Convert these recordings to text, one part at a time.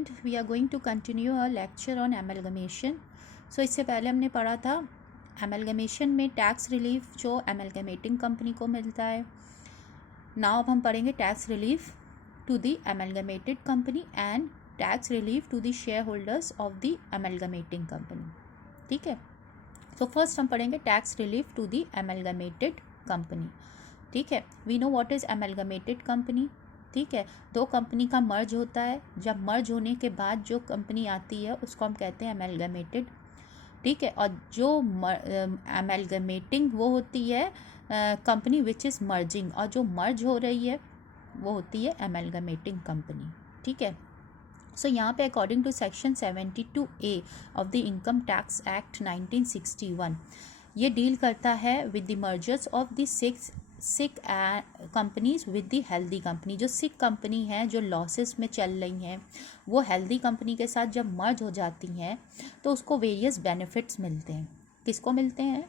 student, we are going to continue our lecture on amalgamation. So इससे पहले हमने पढ़ा था amalgamation में टैक्स रिलीफ जो amalgamating कंपनी को मिलता है. Now अब हम पढ़ेंगे tax relief to the amalgamated company and tax relief to the shareholders of the amalgamating company. ठीक है. So first हम पढ़ेंगे tax relief to the amalgamated company. ठीक है. We know what is amalgamated company. ठीक है. दो कंपनी का मर्ज होता है. जब मर्ज होने के बाद जो कंपनी आती है उसको हम कहते हैं अमेलगमेटेड. ठीक है. और जो अमेलगमेटिंग वो होती है कंपनी विच इज़ मर्जिंग, और जो मर्ज हो रही है वो होती है अमेलगमेटिंग कंपनी. ठीक है. सो यहाँ पे according to section 72A of the income tax act 1961 ये डील करता है with the mergers of the sick companies with the healthy company. जो सिक कंपनी है जो लॉसेस में चल रही हैं वो हेल्दी कंपनी के साथ जब मर्ज हो जाती हैं तो उसको वेरियस बेनिफिट्स मिलते हैं. किसको मिलते हैं?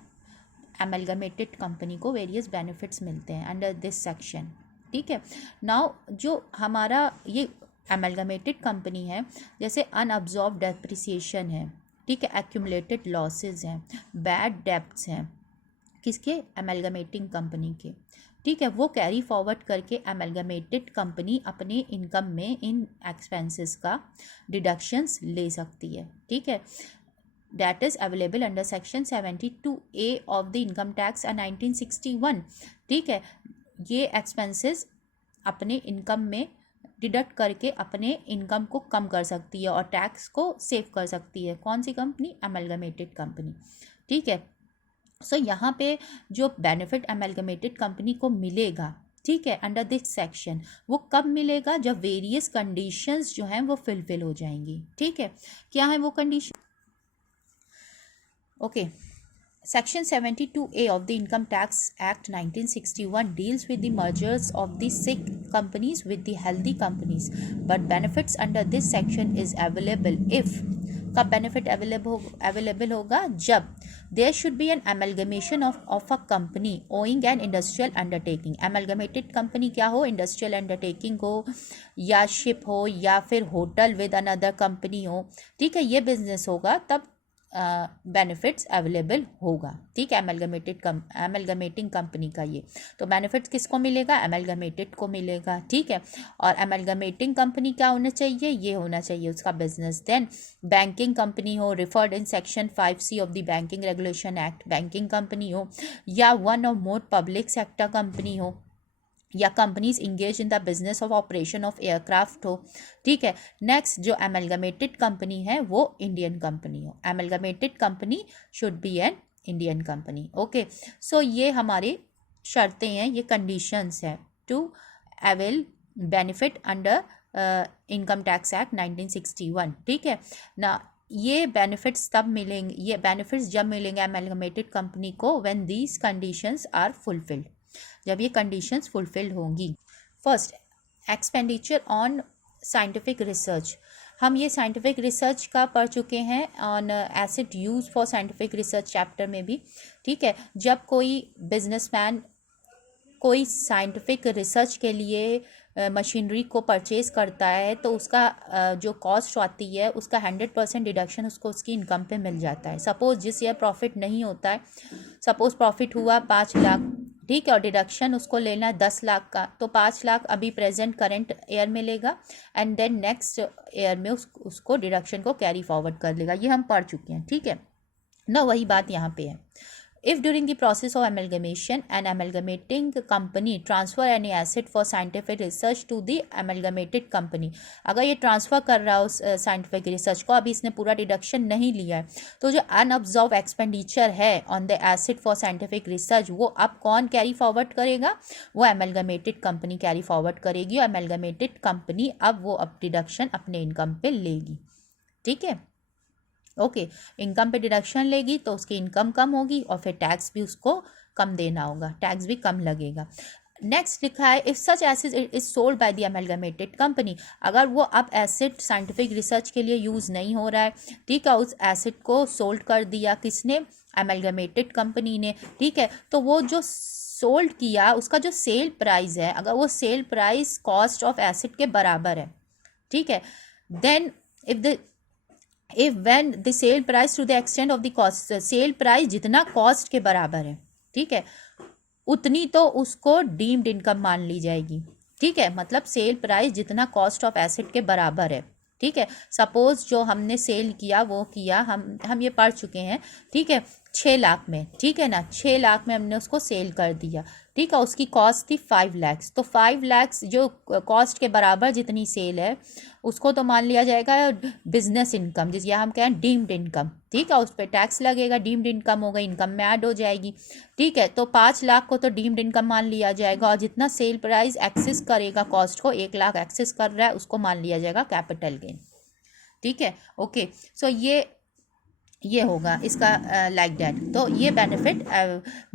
अमेलगमेटेड कंपनी को वेरियस बेनिफिट्स मिलते हैं अंडर दिस सेक्शन. ठीक है. नाउ जो हमारा ये अमेलगमेटेड कंपनी है, जैसे अनअब्जॉर्ब डेप्रिसिएशन है, ठीक है, एक्यूमुलेटेड लॉसेज हैं, बैड डेब्ट्स हैं, किसके? अमेलगमेटिंग कंपनी के. ठीक है. वो कैरी फॉरवर्ड करके अमेलगमेटेड कंपनी अपने इनकम में इन एक्सपेंसेस का डिडक्शंस ले सकती है. ठीक है. That is available under section 72A of the income tax 1961. ठीक है. ये एक्सपेंसेस अपने इनकम में डिडक्ट करके अपने इनकम को कम कर सकती है और टैक्स को सेव कर सकती है. कौन सी कंपनी? Amalgamated company. ठीक है. सो यहाँ पे जो बेनिफिट अमेलगमेटेड कंपनी को मिलेगा, ठीक है, अंडर दिस सेक्शन, वो कब मिलेगा? जब वेरियस कंडीशंस जो हैं वो फुलफिल हो जाएंगी. ठीक है. क्या है वो condition? Okay. Section 72A of the Income Tax Act 1961 deals with the mergers of the sick companies with the healthy companies, but benefits under this section is available if. कब benefit available होगा? जब there should be an amalgamation of a company owing an industrial undertaking. amalgamated company क्या हो? industrial undertaking हो या ship हो या फिर होटल with another company हो. ठीक है. ये बिजनेस होगा तब बेनिफिट्स अवेलेबल होगा. ठीक है. अमेलगमेटिंग कंपनी का ये तो बेनिफिट्स किसको मिलेगा? अमेलगमेटेड को मिलेगा. ठीक है. और अमेलगमेटिंग कंपनी क्या होना चाहिए? ये होना चाहिए उसका बिजनेस. देन बैंकिंग कंपनी हो, referred in section 5C of the banking regulation act, banking company हो, या वन और मोर पब्लिक सेक्टर कंपनी हो, या companies engage in the business of operation of aircraft हो. ठीक है. नेक्स्ट जो अमेलगमेटेड कंपनी है वो इंडियन कंपनी हो. Amalgamated company should be an Indian company. Okay. So ये हमारी शर्तें हैं, ये कंडीशंस हैं to avail benefit under income tax act 1961. ठीक है ना. ये बेनिफिट्स तब मिलेंगे, ये बेनिफिट्स जब मिलेंगे अमेलगमेटेड कंपनी को when these conditions are fulfilled, जब ये कंडीशंस फुलफिल्ड होंगी. First, expenditure on scientific research. हम ये साइंटिफिक रिसर्च का पढ़ चुके हैं on asset use for scientific research chapter में भी. ठीक है. जब कोई बिजनेसमैन कोई साइंटिफिक रिसर्च के लिए मशीनरी को परचेज करता है तो उसका जो कॉस्ट आती है उसका 100% डिडक्शन उसको उसकी इनकम पे मिल जाता है. सपोज जिस ईयर प्रॉफिट नहीं होता है, सपोज प्रॉफिट हुआ 5 लाख, ठीक है, और डिडक्शन उसको लेना है 10 लाख का, तो 5 लाख अभी प्रेजेंट करंट ईयर में लेगा एंड देन नेक्स्ट ईयर में उसको डिडक्शन को कैरी फॉरवर्ड कर लेगा. ये हम पढ़ चुके हैं. ठीक है ना. वही बात यहाँ पे है. If during the process of amalgamation an amalgamating company transfer any asset for scientific research to the amalgamated company, अगर ये ट्रांसफ़र कर रहा हो साइंटिफिक रिसर्च को, अभी इसने पूरा डिडक्शन नहीं लिया है, तो जो अनअब्जॉर्व एक्सपेंडिचर है on the asset for scientific research वो अब कौन कैरी फॉरवर्ड करेगा? वो अमेलगमेटेड कंपनी कैरी फॉरवर्ड करेगी और अमेलगमेटेड कंपनी अब वो अब डिडक्शन अपने इनकम पे लेगी. ठीक है. ओके. इनकम पे डिडक्शन लेगी तो उसकी इनकम कम होगी और फिर टैक्स भी उसको कम देना होगा, टैक्स भी कम लगेगा. नेक्स्ट लिखा है if such asset is sold by the amalgamated company. अगर वो अब एसेट साइंटिफिक रिसर्च के लिए यूज़ नहीं हो रहा है, ठीक है, उस एसेट को सोल्ड कर दिया किसने? अमेलगमेटेड कंपनी ने. ठीक है. तो वो जो सोल्ड किया उसका जो सेल प्राइस है, अगर वो sale price cost of asset के बराबर है, ठीक है, then if when the sale price to the extend of the cost, sale price जितना कॉस्ट के बराबर है, ठीक है, उतनी तो उसको डीम्ड इनकम मान ली जाएगी, ठीक है। मतलब सेल प्राइस जितना कॉस्ट ऑफ एसेट के बराबर है, ठीक है। सपोज जो हमने सेल किया वो किया, हम ये पढ़ चुके हैं, ठीक है, 6 लाख में, ठीक है ना, 6 लाख में हमने उसको सेल कर दिया, ठीक है। उसकी कॉस्ट थी 5 लाख, तो 5 लाख जो कॉस्ट के बराबर जितनी सेल है उसको तो मान लिया जाएगा बिजनेस इनकम, जिस या हम कहें डीम्ड इनकम, ठीक है। उस पर टैक्स लगेगा, डीम्ड इनकम होगा, इनकम में ऐड हो जाएगी, ठीक है। तो 5 लाख को तो डीम्ड इनकम मान लिया जाएगा, और जितना सेल प्राइस एक्सेस करेगा कॉस्ट को, 1 लाख एक्सेस कर रहा है, उसको मान लिया जाएगा कैपिटल गेन, ठीक है। ओके, सो ये होगा इसका लाइक दैट, तो ये बेनिफिट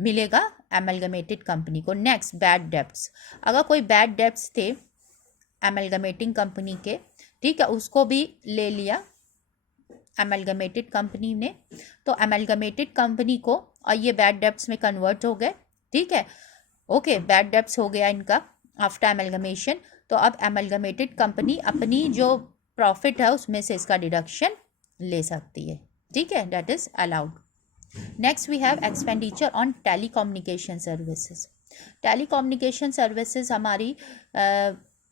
मिलेगा एमलगमेटेड कंपनी को। Next, bad debts. अगर कोई बैड डेब्ट्स थे एमलगमेटिंग कंपनी के, ठीक है, उसको भी ले लिया एमलगमेटेड कंपनी ने, तो एमलगमेटेड कंपनी को, और ये बैड डेब्ट्स में कन्वर्ट हो गए, ठीक है। ओके, बैड डेब्ट्स हो गया इनका आफ्टर एमलगमेशन, तो अब एमलगमेटेड कंपनी अपनी जो प्रॉफिट है उसमें से इसका डिडक्शन ले सकती है, ठीक है, that is allowed. Next we have expenditure on telecommunication services. Telecommunication services हमारी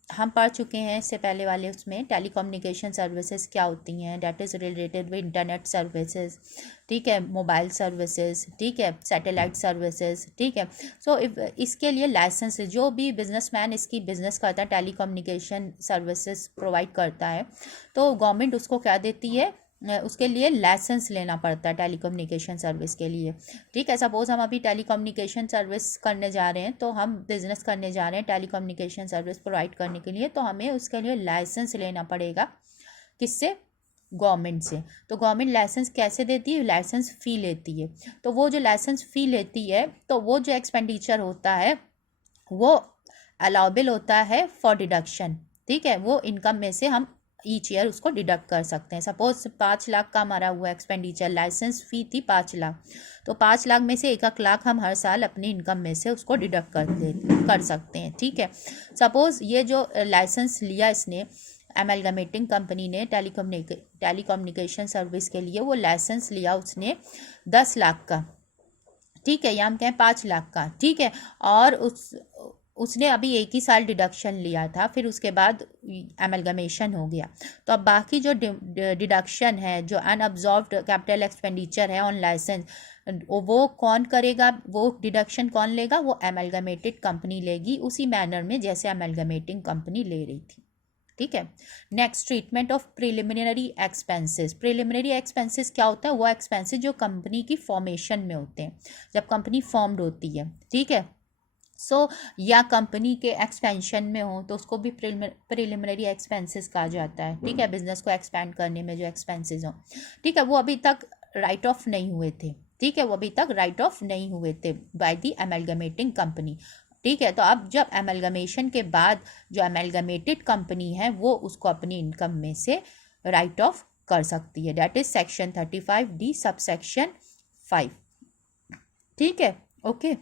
हम पढ़ चुके हैं इससे पहले वाले उसमें, टेलीकम्युनिकेशन सर्विसेज क्या होती हैं, that is related with internet services, ठीक है, मोबाइल सर्विसेज, ठीक है, सैटेलाइट सर्विसेज, ठीक है। सो इसके लिए लाइसेंस, जो भी बिजनेसमैन इसकी बिजनेस करता है, टेलीकम्युनिकेशन सर्विसेज प्रोवाइड करता है, तो गवर्नमेंट उसको क्या देती है, उसके लिए लाइसेंस लेना पड़ता है टेलीकम्युनिकेशन सर्विस के लिए, ठीक है। सपोज हम अभी टेलीकम्युनिकेशन सर्विस करने जा रहे हैं, तो हम बिजनेस करने जा रहे हैं टेलीकम्युनिकेशन सर्विस प्रोवाइड करने के लिए, तो हमें उसके लिए लाइसेंस लेना पड़ेगा, किससे, गवर्नमेंट से। तो गवर्नमेंट लाइसेंस कैसे देती है, लाइसेंस फ़ी लेती है। तो वो जो लाइसेंस फ़ी लेती है, तो वो जो एक्सपेंडिचर होता है वो अलाउबल होता है फॉर डिडक्शन, ठीक है, वो इनकम में से हम ईच ईयर उसको डिडक्ट कर सकते हैं। सपोज 5 लाख का हमारा हुआ एक्सपेंडिचर, लाइसेंस फ़ी थी 5 लाख, तो 5 लाख में से 1 लाख हम हर साल अपनी इनकम में से उसको डिडक्ट कर सकते हैं, ठीक है। सपोज ये जो लाइसेंस लिया इसने एमलगमेटिंग कंपनी ने टेलीकम्युनिकेशन सर्विस के लिए, वो लाइसेंस लिया उसने 10 लाख का, ठीक है, या हम कहें 5 लाख का, ठीक है। और उसने अभी 1 ही साल डिडक्शन लिया था, फिर उसके बाद एमलगमेशन हो गया, तो अब बाकी जो डिडक्शन है, जो अनअब्जॉर्ब्ड कैपिटल एक्सपेंडिचर है ऑन लाइसेंस, वो कौन करेगा, वो डिडक्शन कौन लेगा, वो एमलगमेटेड कंपनी लेगी, उसी मैनर में जैसे एमलगमेटिंग कंपनी ले रही थी, ठीक है। Next, treatment of preliminary expenses. Preliminary expenses क्या होता है, वो एक्सपेंसेस जो कंपनी की फॉर्मेशन में होते हैं, जब कंपनी फॉर्म्ड होती है, ठीक है। या कंपनी के एक्सपेंशन में हो तो उसको भी प्रिलिमिनरी एक्सपेंसेस कहा जाता है, ठीक है, बिजनेस को एक्सपेंड करने में जो एक्सपेंसेस हों, ठीक है, वो अभी तक राइट ऑफ नहीं हुए थे, ठीक है, वो अभी तक राइट ऑफ नहीं हुए थे बाय द एमलगमेटिंग कंपनी, ठीक है। तो अब जब एमलगमेशन के बाद जो एमलगमेटेड कंपनी है वो उसको अपनी इनकम में से राइट ऑफ कर सकती है, that is section 35D subsection 5, ठीक है। ओके।